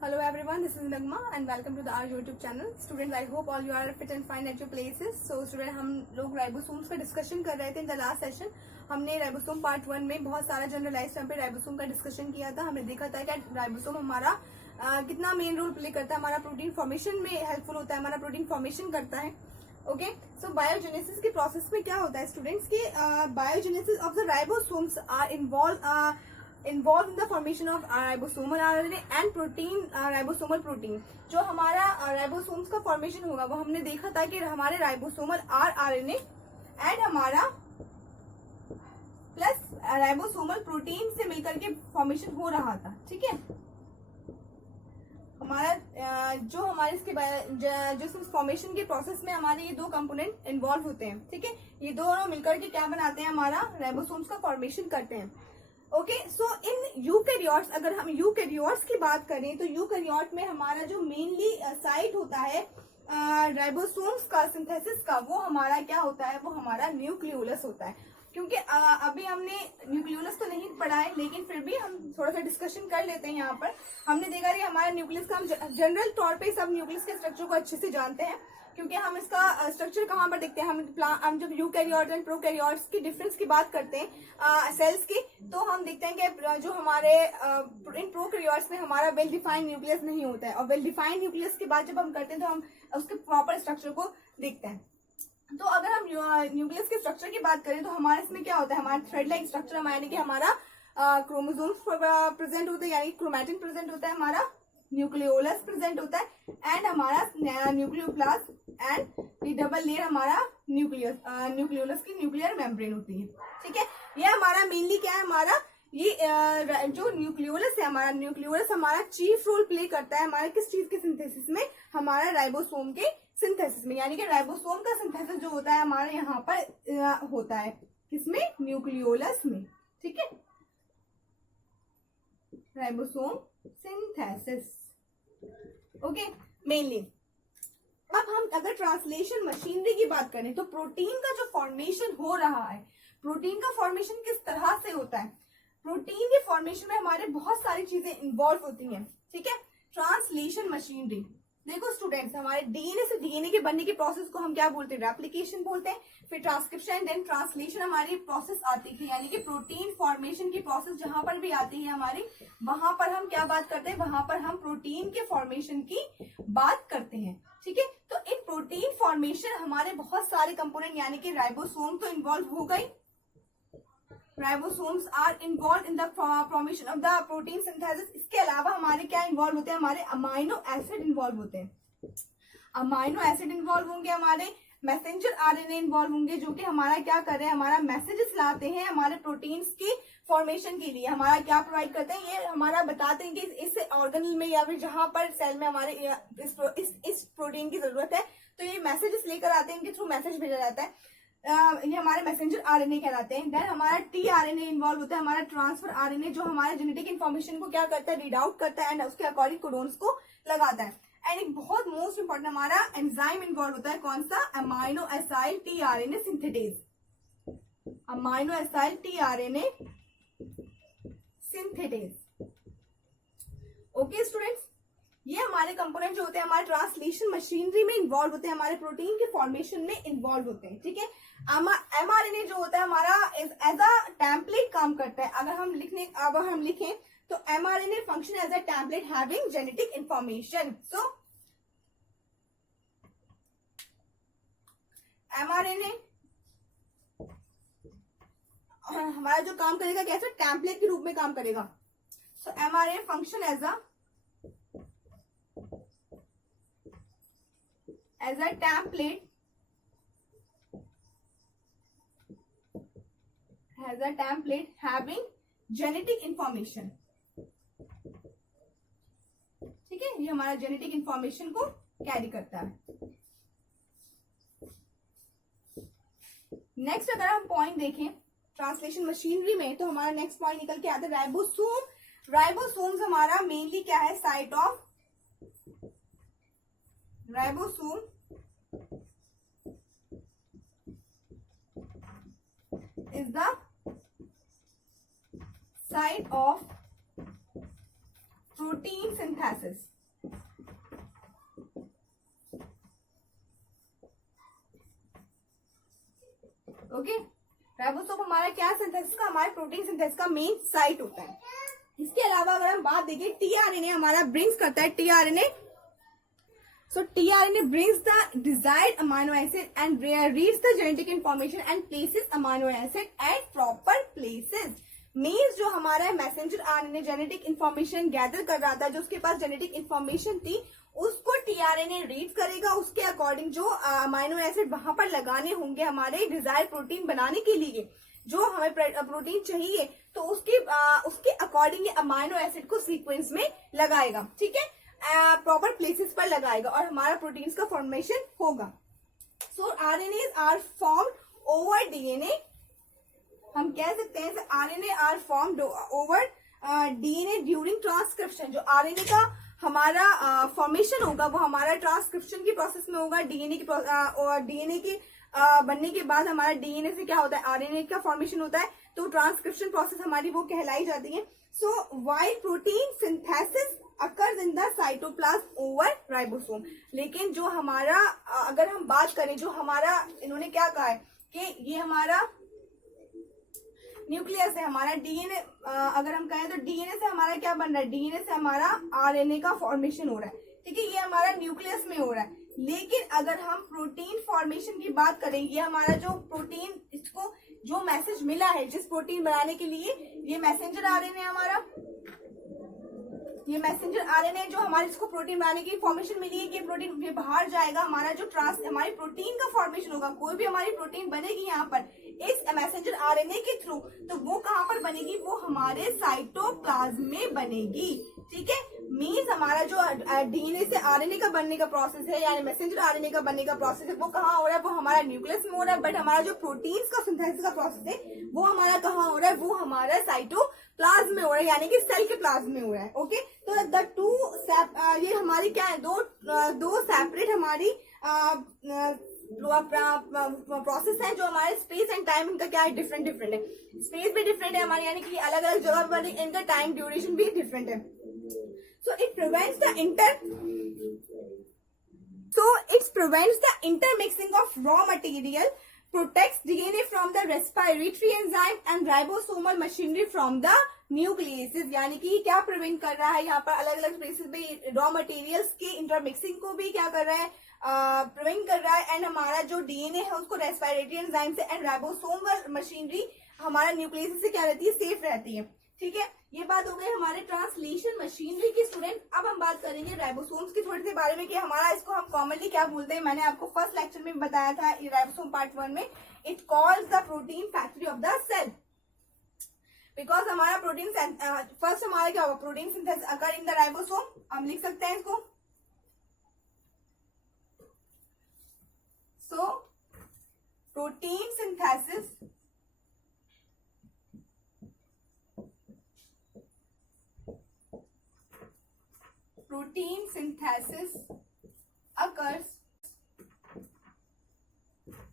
Hello everyone, this is Nagma and welcome to our YouTube channel. Students, I hope all you are fit and fine at your places. So student, हम लोग ribosomes का discussion कर रहे थे in the last session. हमने ribosome part 1 में बहुत सारा जनरलाइज टर्म पे राइबोसोम का डिस्कशन किया था. हमने देखा था कि राइबोसोम हमारा कितना मेन रोल प्ले करता है, हमारा प्रोटीन फॉर्मेशन में हेल्पफुल होता है, हमारा प्रोटीन फॉर्मेशन करता है. ओके, सो बायोजेनेसिस के प्रोसेस में क्या होता है स्टूडेंट्स की biogenesis of the ribosomes are involved in the formation of ribosomal RNA and protein ribosomal protein. जो हमारा राइबोसोम्स का फॉर्मेशन होगा वो हमने देखा था कि हमारे राइबोसोमल RNA एंड हमारा प्लस राइबोसोमल प्रोटीन से मिलकर के फॉर्मेशन हो रहा था. ठीक है, हमारा जो हमारे इसके जो फॉर्मेशन के प्रोसेस में हमारे ये दो कंपोनेंट इन्वॉल्व होते हैं. ठीक है, ये दोनों मिलकर के क्या बनाते हैं, हमारा राइबोसोम्स का फॉर्मेशन करते हैं. ओके, सो इन यूकैरियोट्स, अगर हम यूकैरियोट्स की बात करें तो यूकैरियोट में हमारा जो मेनली साइट होता है राइबोसोम्स का सिंथेसिस का, वो हमारा क्या होता है, वो हमारा न्यूक्लियोलस होता है. क्योंकि अभी हमने न्यूक्लियोलस तो नहीं पढ़ा है, लेकिन फिर भी हम थोड़ा सा डिस्कशन कर लेते हैं. यहाँ पर हमने देखा कि हमारा न्यूक्लियस का, हम जनरल तौर पे सब न्यूक्लियस के स्ट्रक्चर को अच्छे से जानते हैं, क्योंकि हम इसका स्ट्रक्चर कहाँ पर देखते हैं, हम जब यूकैरियोट्स एंड प्रोकैरियोट्स की डिफरेंस की बात करते हैं सेल्स की, तो हम देखते हैं कि जो हमारे इन प्रोकैरियोट्स में हमारा वेल डिफाइंड न्यूक्लियस नहीं होता है, और वेल डिफाइंड न्यूक्लियस की बात जब हम करते हैं तो हम उसके प्रॉपर स्ट्रक्चर को देखते हैं. तो अगर हम न्यूक्लियस के स्ट्रक्चर की बात करें तो हमारे इसमें क्या होता है, हमारा थ्रेड लाइक स्ट्रक्चर, यानी कि हमारा क्रोमोसोम्स प्रेजेंट होते हैं, यानी क्रोमैटिन प्रेजेंट होता है, हमारा न्यूक्लियोलस प्रेजेंट होता है, एंड हमारा न्यूक्लियोप्लास्ट एंड ये डबल लेयर हमारा न्यूक्लियोलस की न्यूक्लियर मेम्ब्रेन होती है. ठीक है, ये हमारा मेनली क्या है, हमारा ये जो न्यूक्लियोलस है, हमारा न्यूक्लियोलस हमारा चीफ रोल प्ले करता है हमारे किस चीज के सिंथेसिस में, हमारा राइबोसोम के सिंथेसिस में. यानी कि राइबोसोम का सिंथेसिस जो होता है हमारे यहाँ पर होता है किसमें, न्यूक्लियोलस में. ठीक है, राइबोसोम सिंथेसिस. Okay, mainly. अब हम अगर ट्रांसलेशन मशीनरी की बात करें तो प्रोटीन का जो फॉर्मेशन हो रहा है, प्रोटीन का फॉर्मेशन किस तरह से होता है, प्रोटीन के फॉर्मेशन में हमारे बहुत सारी चीजें इन्वॉल्व होती हैं. ठीक है, ट्रांसलेशन मशीनरी. देखो स्टूडेंट्स, हमारे डीएनए से डीएनए के बनने के प्रोसेस को हम क्या बोलते हैं, रेप्लिकेशन बोलते हैं. फिर ट्रांसक्रिप्शन एंड देन ट्रांसलेशन हमारी प्रोसेस आती है, यानी कि प्रोटीन फॉर्मेशन की प्रोसेस जहां पर भी आती है हमारी, वहां पर हम क्या बात करते हैं, वहां पर हम प्रोटीन के फॉर्मेशन की बात करते हैं. ठीक है, तो इन प्रोटीन फॉर्मेशन हमारे बहुत सारे कंपोनेंट, यानी कि राइबोसोम तो इन्वॉल्व हो गई, ribosomes are involve in the formation of the protein synthesis. इसके अलावा हमारे क्या इन्वॉल्व होते हैं, हमारे अमाइनो एसिड इन्वॉल्व होते हैं. अमाइनो एसिड इन्वॉल्व होंगे, हमारे मैसेंजर आरएनए इन्वॉल्व होंगे, जो कि हमारा क्या कर रहे हैं, हमारा मैसेजेस लाते हैं हमारे प्रोटीन्स की फॉर्मेशन के लिए. हमारा क्या प्रोवाइड करते हैं, ये हमारा बताते हैं कि इस ऑर्गेनल में या फिर जहां पर सेल में हमारे इस प्रोटीन की जरूरत है, तो ये मैसेजेस लेकर आते हैं, इनके थ्रू मैसेज भेजा जाता है. ये हमारे मैसेंजर आरएनए कहलाते हैं. देन हमारा टीआरएनए इन्वॉल्व होता है, हमारा ट्रांसफर आरएनए, जो हमारे जेनेटिक इन्फॉर्मेशन को क्या करता है, रीड आउट करता है एंड उसके अकॉर्डिंग कोडोन्स को लगाता है. एंड एक बहुत मोस्ट इंपॉर्टेंट हमारा एंजाइम इन्वॉल्व होता है, कौन सा, amino acyl tRNA synthetase. Amino acyl tRNA synthetase. Okay students, ये हमारे कंपोनेंट जो होते हैं हमारे ट्रांसलेशन मशीनरी में इन्वॉल्व होते हैं, हमारे प्रोटीन के फॉर्मेशन में इन्वॉल्व होते हैं. ठीक है, एमआरएनए जो होता है हमारा एज अ टेम्पलेट काम करता है. अगर हम लिखें तो mRNA function as a template having genetic information. So mRNA हमारा जो काम करेगा कैसे, टेम्पलेट के रूप में काम करेगा. So mRNA function as a template having genetic information. ठीक है, ये हमारा जेनेटिक इंफॉर्मेशन को कैरी करता है. नेक्स्ट अगर हम पॉइंट देखें ट्रांसलेशन मशीनरी में, तो हमारा नेक्स्ट पॉइंट निकल के आता है राइबोसोम. राइबोसोम्स हमारा मेनली क्या है, site of ribosome is the site of protein synthesis. Okay, ribosome हमारा क्या सिंथेसिस का, हमारे प्रोटीन सिंथेसिस का मेन साइट होता है। इसके अलावा अगर हम बात देखें, टीआरएनए हमारा ब्रिंग्स करता है, tRNA. So tRNA brings the desired amino acid and reads the genetic information and places amino acid at proper places. Means जो हमारा messenger RNA genetic information gather कर रहा था, जो उसके पास जेनेटिक इंफॉर्मेशन थी, उसको टीआरएनए रीड करेगा, उसके अकॉर्डिंग जो अमाइनो एसिड वहां पर लगाने होंगे हमारे डिजायर्ड प्रोटीन बनाने के लिए, जो हमें प्रोटीन चाहिए, तो उसके अकॉर्डिंग अमाइनो एसिड को सीक्वेंस में लगाएगा, ठीक है, प्रॉपर प्लेसेस पर लगाएगा और हमारा प्रोटीन्स का फॉर्मेशन होगा। So RNA are formed over DNA, हम कह सकते हैं RNA are formed over DNA during transcription. जो आरएनए का हमारा फॉर्मेशन होगा वो हमारा ट्रांसक्रिप्शन की प्रोसेस में होगा। डीएनए के बनने के बाद हमारा डीएनए से क्या होता है, आरएनए का फॉर्मेशन होता है, तो ट्रांसक्रिप्शन प्रोसेस हमारी वो कहलाई जाती है। सो while protein synthesis occurs in the cytoplasm over ribosome. लेकिन जो हमारा अगर हम बात करें, जो हमारा इन्होंने क्या कहा है कि ये हमारा न्यूक्लियस है, हमारा डीएनए, अगर हम कहें तो डीएनए से हमारा क्या बन रहा है, डीएनए से हमारा आरएनए का फॉर्मेशन हो रहा है, ठीक है, ये हमारा न्यूक्लियस में हो रहा है। लेकिन अगर हम प्रोटीन फॉर्मेशन की बात करें, ये हमारा जो प्रोटीन, इसको जो मैसेज मिला है जिस प्रोटीन बनाने के लिए, ये मैसेंजर आरएनए हमारा, ये मैसेंजर आरएनए जो हमारे इसको प्रोटीन बनाने की फॉर्मेशन मिली है कि प्रोटीन ये बाहर जाएगा, हमारा जो हमारी प्रोटीन का फॉर्मेशन होगा, कोई भी हमारी प्रोटीन बनेगी यहाँ पर इस मैसेंजर आरएनए के थ्रू, तो वो कहाँ पर बनेगी, वो हमारे साइटोप्लाज्म में बनेगी, ठीक है। मीन्स हमारा जो डीएनए से आरएनए का बनने का प्रोसेस है, यानी मैसेंजर आरएनए का बनने का प्रोसेस है, वो कहाँ हो रहा है, वो हमारा न्यूक्लियस में हो रहा है। बट हमारा जो प्रोटीन्स का सिंथेसिस का प्रोसेस है वो हमारा कहाँ हो रहा है, वो हमारा साइटोप्लाज्म में हो रहा है, यानी कि सेल के प्लाज्म में हो रहा है। ओके, तो द टू ये हमारी क्या है, दो सेपरेट हमारी प्रोसेस है, जो हमारे स्पेस एंड टाइम इनका क्या है, डिफरेंट है। स्पेस भी डिफरेंट है हमारे, यानी कि अलग अलग जगह पर, इनका टाइम ड्यूरेशन भी डिफरेंट है। So it prevents the intermixing of raw material, protects DNA from the respiratory enzyme and ribosomal machinery from the nucleases। यानी कि क्या प्रिवेंट कर रहा है, यहाँ पर अलग अलग स्पेसिस में रॉ मटेरियल्स के इंटरमिक्सिंग को भी क्या कर रहा है, प्रिवेंट कर रहा है। एंड हमारा जो डीएनए है उसको रेस्पिरेटरी एंजाइम से एंड राइबोसोमल मशीनरी हमारा न्यूक्लियस से क्या रहती है, सेफ रहती है, ठीक है। ये बात हो गई हमारे ट्रांसलेशन मशीनरी की स्टूडेंट। अब हम बात करेंगे राइबोसोम्स की थोड़ी सी बारे में कि हमारा इसको हम कॉमनली क्या बोलते हैं। मैंने आपको फर्स्ट लेक्चर में बताया था राइबोसोम पार्ट 1 में, it calls the protein factory of the cell, because हमारा प्रोटीन फर्स्ट हमारा क्या होगा, protein synthesis occur in the ribosome. हम लिख सकते हैं इसको, so protein synthesis occurs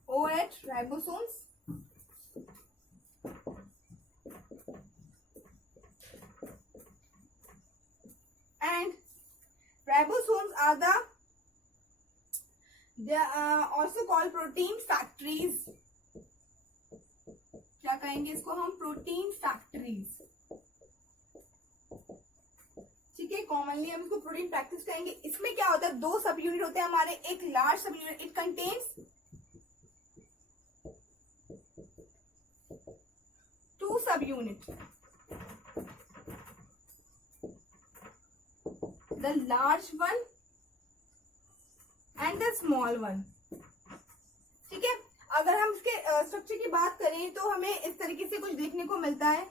over at ribosomes and ribosomes are they are also called protein factories। क्या कहेंगे इसको हम, प्रोटीन फैक्ट्रीज, ठीक है। कॉमनली हम इसको प्रोटीन फैक्ट्रीज कहेंगे। इसमें क्या होता है, दो सब यूनिट होते हैं हमारे, एक लार्ज सब यूनिट, इट कंटेन्स 2 सब unit, the large one and the small one, ठीक है। अगर हम इसके स्ट्रक्चर की बात करें तो हमें इस तरीके से कुछ देखने को मिलता है,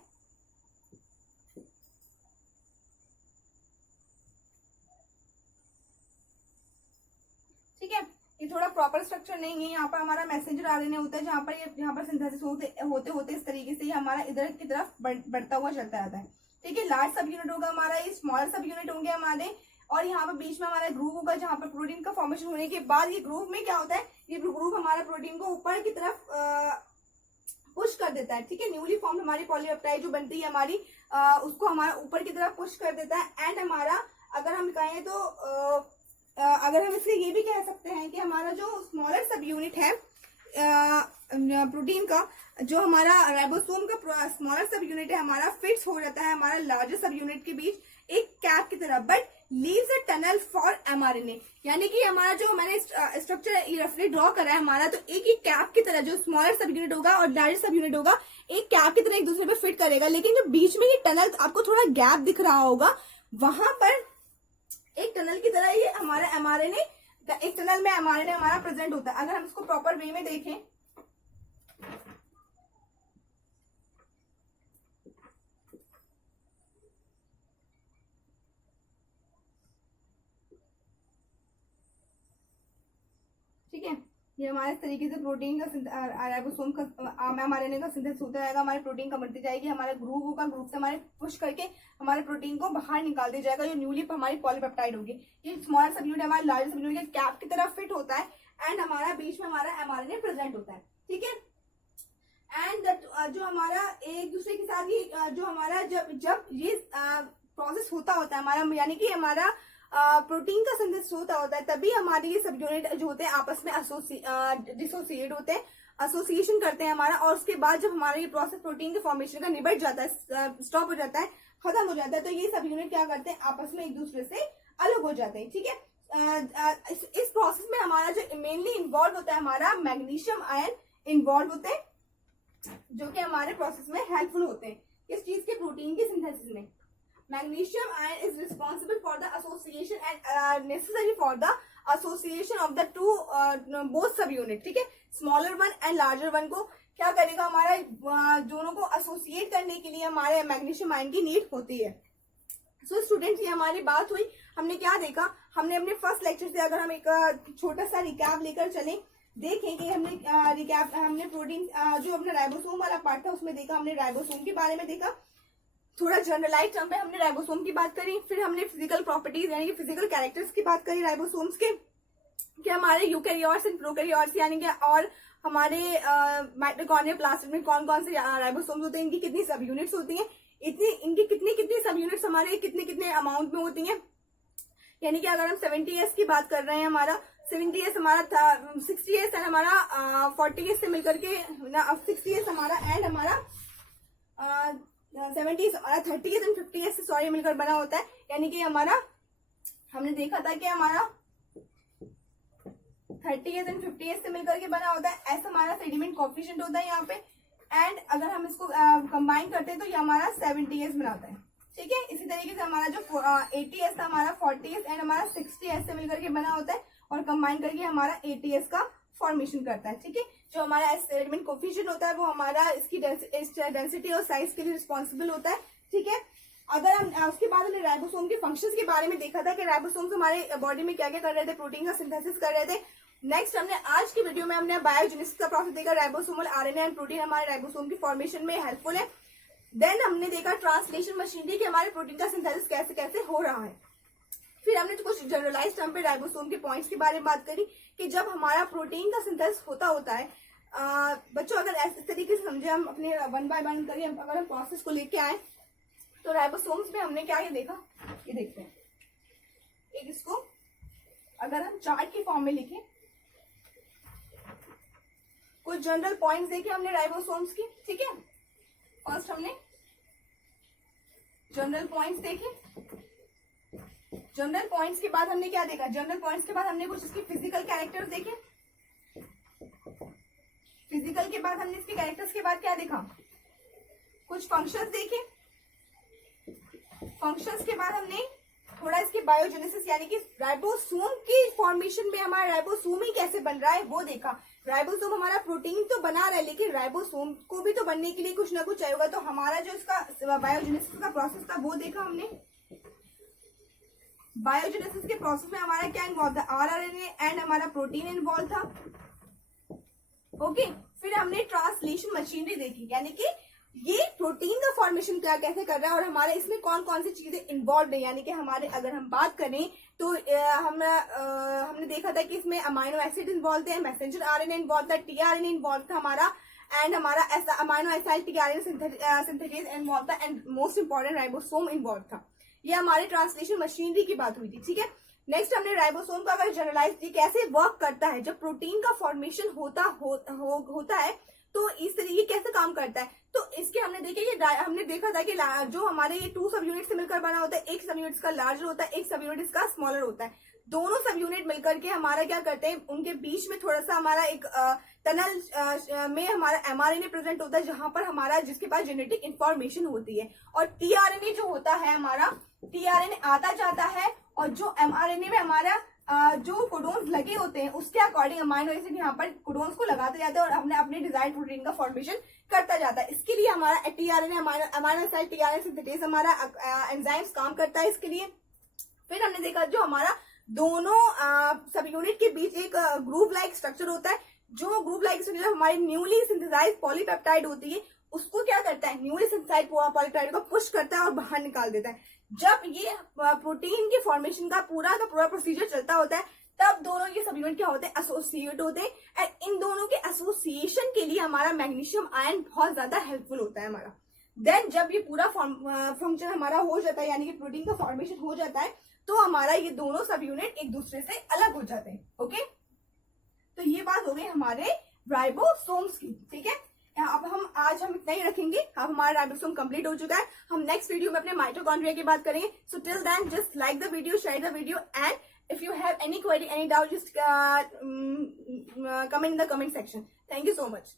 ठीक है। ये थोड़ा प्रॉपर स्ट्रक्चर नहीं है। यहाँ पर हमारा मैसेंजर आरएनए होता है, जहाँ पर सिंथेसिस होते इस तरीके से हमारा इधर की तरफ बढ़ता हुआ चलता जाता है, ठीक है। लार्ज सब यूनिट होगा हमारा, ये स्मॉल सब यूनिट होंगे हमारे, और यहाँ पर बीच में हमारा ग्रूव होगा, जहाँ पर प्रोटीन का फॉर्मेशन होने के बाद ये ग्रूव में क्या होता है, ये ग्रूव हमारा प्रोटीन को ऊपर की तरफ पुश कर देता है, ठीक है। न्यूली फॉर्म हमारी पॉलीपेप्टाइड जो बनती है हमारी उसको हमारा ऊपर की तरफ पुश कर देता है। एंड हमारा अगर हम कहें तो अगर हम इसे ये भी कह सकते हैं कि हमारा जो स्मॉलर सब यूनिट है प्रोटीन का, जो हमारा राइबोसोम का स्मॉलर सब यूनिट है हमारा फिट्स हो जाता है हमारा लार्जर सब यूनिट के बीच एक कैप की तरह, but leaves a tunnel for mRNA. यानी कि हमारा जो मैंने स्ट्रक्चर रफली ड्रॉ करा है हमारा, तो एक ही कैप की तरह जो स्मॉलर सब यूनिट होगा और लार्जर सब यूनिट होगा एक कैप की तरह एक दूसरे पे फिट करेगा, लेकिन जो बीच में ये टनल आपको थोड़ा गैप दिख रहा होगा वहां पर एक टनल की तरह ये हमारा एमआरएनए, एक टनल में एमआरएनए हमारा प्रेजेंट होता है। अगर हम इसको प्रॉपर वे में देखें ठीक है, ये हमारे इस तरीके से प्रोटीन का राइबोसोम का एमआरएनए का सिंथेसिस होता रहेगा, हमारे प्रोटीन का बनती जाएगी, हमारे ग्रुप होगा, ग्रुप से हमारे पुश करके हमारे प्रोटीन को बाहर निकाल दिया जाएगा, जो न्यूली हमारी पॉलीपेप्टाइड होगी। ये स्मॉलर सब यूनिट हमारे लार्जर सब यूनिट के कैप की तरह फिट होता है एंड हमारा बीच में हमारा एमआरएनए प्रेजेंट होता है, ठीक है। एंड जो हमारा एक दूसरे के साथ ये जो हमारा जब ये प्रोसेस होता है हमारा, यानी कि हमारा प्रोटीन का सिंथेसिस होता है, तभी हमारे ये सब यूनिट जो होते हैं आपस में डिसोसिएट होते हैं, एसोसिएशन करते हैं हमारा, और उसके बाद जब हमारा ये प्रोसेस प्रोटीन के फॉर्मेशन का निबट जाता है, स्टॉप हो जाता है, खत्म हो जाता है, तो ये सब यूनिट क्या करते हैं आपस में एक दूसरे से अलग हो जाते हैं, ठीक है। इस प्रोसेस में हमारा जो मेनली इन्वॉल्व होता है हमारा मैग्नीशियम आयन इन्वॉल्व होते हैं, जो कि हमारे प्रोसेस में हेल्पफुल होते हैं इस चीज के प्रोटीन के सिंथेसिस में। Magnesium ion is responsible for the association and necessary for the association of the two both subunit, ठीक है। Smaller one and larger one को क्या करेगा हमारा दोनों को एसोसिएट करने के लिए हमारे मैग्नीशियम आयन की नीड होती है। सो स्टूडेंट्स, ये हमारी बात हुई, हमने क्या देखा, हमने अपने फर्स्ट लेक्चर से अगर हम एक छोटा सा रिकैप लेकर चलें, देखें कि हमने प्रोटीन जो अपना राइबोसोम वाला पार्ट था उसमें देखा, हमने राइबोसोम के बारे में देखा, थोड़ा जनरलाइज टर्म में हमने राइबोसोम की बात करी, फिर हमने फिजिकल प्रॉपर्टीज यानी कि फिजिकल कैरेक्टर्स की बात करी राइबोसोम्स के, कि हमारे यूकैरियोट्स एंड प्रोकैरियोट्स यानी कि और हमारे माइटोकॉन्ड्रिया प्लाज्मिड में कौन कौन से राइबोसोम्स होते हैं, इनकी कितनी सब यूनिट्स होती हैं, इनकी कितनी सब यूनिट्स हमारे कितने अमाउंट में होती हैं। यानी कि अगर हम 70S की बात कर रहे हैं, हमारा 70S हमारा था 60S एंड हमारा 40S से मिलकर के 60S हमारा एंड हमारा 70S हमारा 30S एंड 50S से सॉरी मिलकर बना होता है। यानी कि हमारा हमने देखा था कि हमारा 30S एंड 50S से मिलकर के बना होता है, ऐसा हमारा सेडिमेंट कोएफिशिएंट होता है यहाँ पे। एंड अगर हम इसको कंबाइन करते हैं तो ये हमारा 70S बनाता है, ठीक है। इसी तरीके से हमारा जो 80S था हमारा 40S एंड हमारा 60S से मिलकर के बना होता है और कंबाइन करके हमारा 80S का फॉर्मेशन करता है, ठीक है। जो हमारा एलिमेंट कोएफिशिएंट होता है वो हमारा इसकी डेंसिटी और साइज के लिए रिस्पॉन्सिबल होता है, ठीक है। अगर हम उसके बाद हमने राइबोसोम के फंक्शंस के बारे में देखा था कि राइबोसोम्स हमारे बॉडी में क्या क्या कर रहे थे, प्रोटीन का सिंथेसिस कर रहे थे। नेक्स्ट हमने आज की वीडियो में हमने बायोजेनेसिस का प्रोसेस देखा, राइबोसोमल आरएनए एंड प्रोटीन हमारे राइबोसोम की फॉर्मेशन में हेल्पफुल है। देन हमने देखा ट्रांसलेशन मशीनरी कि हमारे प्रोटीन का सिंथेसिस कैसे कैसे हो रहा है। फिर हमने कुछ जनरलाइज टर्म पे राइबोसोम के पॉइंट्स के बारे में बात करी कि जब हमारा प्रोटीन का सिंथेसिस होता है बच्चों, अगर इस तरीके से समझे हम अपने वन बाय वन करिए, अगर हम प्रोसेस को लेके आए तो राइबोसोम्स में हमने क्या ये देखा, ये देखते हैं एक इसको अगर हम चार्ट की फॉर्म में लिखें, कुछ जनरल पॉइंट्स देखे हमने राइबोसोम्स की, ठीक है। फर्स्ट हमने जनरल पॉइंट्स देखे, जनरल पॉइंट्स के बाद हमने क्या देखा, जनरल पॉइंट्स के बाद हमने कुछ इसके फिजिकल कैरेक्टर्स देखे, फिजिकल के बाद हमने इसके कैरेक्टर्स के बाद क्या देखा, कुछ फंक्शंस देखे, फंक्शंस के बाद हमने थोड़ा इसके बायोजेनेसिस यानी कि राइबोसोम की फॉर्मेशन में हमारा राइबोसोम ही कैसे बन रहा है वो देखा। राइबोसोम हमारा प्रोटीन तो बना रहा है लेकिन राइबोसोम को भी तो बनने के लिए कुछ ना कुछ चाहिए होगा, तो हमारा जो इसका बायोजेनेसिस का प्रोसेस था वो देखा हमने। बायोजेनेसिस के प्रोसेस में हमारा क्या इन्वॉल्व था, आरआरएनए एंड हमारा प्रोटीन इन्वॉल्व था, ओके। फिर हमने ट्रांसलेशन मशीनरी देखी यानी कि ये प्रोटीन का फॉर्मेशन क्या कैसे कर रहा है और हमारे इसमें कौन कौन सी चीजें इन्वॉल्व है। यानी कि हमारे अगर हम बात करें तो हमने देखा था कि इसमें अमाइनो एसिड इन्वॉल्व है, मैसेंजर आरएनए इन्वॉल्व था, टीआरएनए इन्वॉल्व था हमारा, एंड हमारा amino acyl tRNA synthesis involve था and most important ribosome involve था। ये हमारे ट्रांसलेशन मशीनरी की बात हुई थी, ठीक है। नेक्स्ट हमने राइबोसोम का अगर जनरलाइज की कैसे वर्क करता है, जब प्रोटीन का फॉर्मेशन होता है तो इस तरीके कैसे काम करता है, तो इसके हमने देखा था कि जो हमारे ये 2 सब यूनिट से मिलकर बना होता है, एक सब यूनिट इसका लार्जर होता है, एक सब यूनिट इसका स्मॉलर होता है। दोनों सब यूनिट मिलकर के हमारा क्या करते हैं, उनके बीच में थोड़ा सा हमारा एक टनल में हमारा एमआरएनए प्रेजेंट होता है, जहां पर हमारा जिसके पास जेनेटिक इंफॉर्मेशन होती है। और टीआरएनए जो होता है हमारा, टीआरएनए आता जाता है और जो एमआरएनए में हमारा जो कोडोन्स लगे होते हैं उसके अकॉर्डिंग अमाइनो एसिड यहाँ पर कोडोन्स को लगाते जाते हैं और हमने अपने डिजायर्ड प्रोटीन का फॉर्मेशन करता जाता है। इसके लिए हमारा tRNA amino acid tRNA synthesis हमारा एंजाइम्स काम करता है इसके लिए। फिर हमने देखा जो हमारा दोनों सब यूनिट के बीच एक ग्रुप लाइक स्ट्रक्चर होता है, जो ग्रुप लाइक स्ट्रक्चर हमारी न्यूली सिंथेसाइज्ड पॉलीपेप्टाइड होती है उसको क्या करता है, न्यूली सिंथेसाइज्ड पॉलीपेप्टाइड को पुश करता है और बाहर निकाल देता है। जब ये प्रोटीन के फॉर्मेशन का पूरा प्रोसीजर चलता होता है तब दोनों ये सब यूनिट क्या होते हैं, एसोसिएट होते हैं। एंड इन दोनों के एसोसिएशन के लिए हमारा मैग्नीशियम आयन बहुत ज्यादा हेल्पफुल होता है हमारा। देन जब ये पूरा फंक्शन हमारा हो जाता है, यानी कि प्रोटीन का फॉर्मेशन हो जाता है, तो हमारा ये दोनों सब यूनिट एक दूसरे से अलग हो जाते हैं। ओके, तो ये बात हो गई हमारे राइबोसोम्स की, ठीक है। अब आज हम इतना ही रखेंगे। अब हमारा राइबोसोम कंप्लीट हो चुका है। हम नेक्स्ट वीडियो में अपने माइटोकॉन्ड्रिया की बात करेंगे। So till then just like the video, share the video, and if you have any query, any doubt, just comment in the comment section. Thank you so much.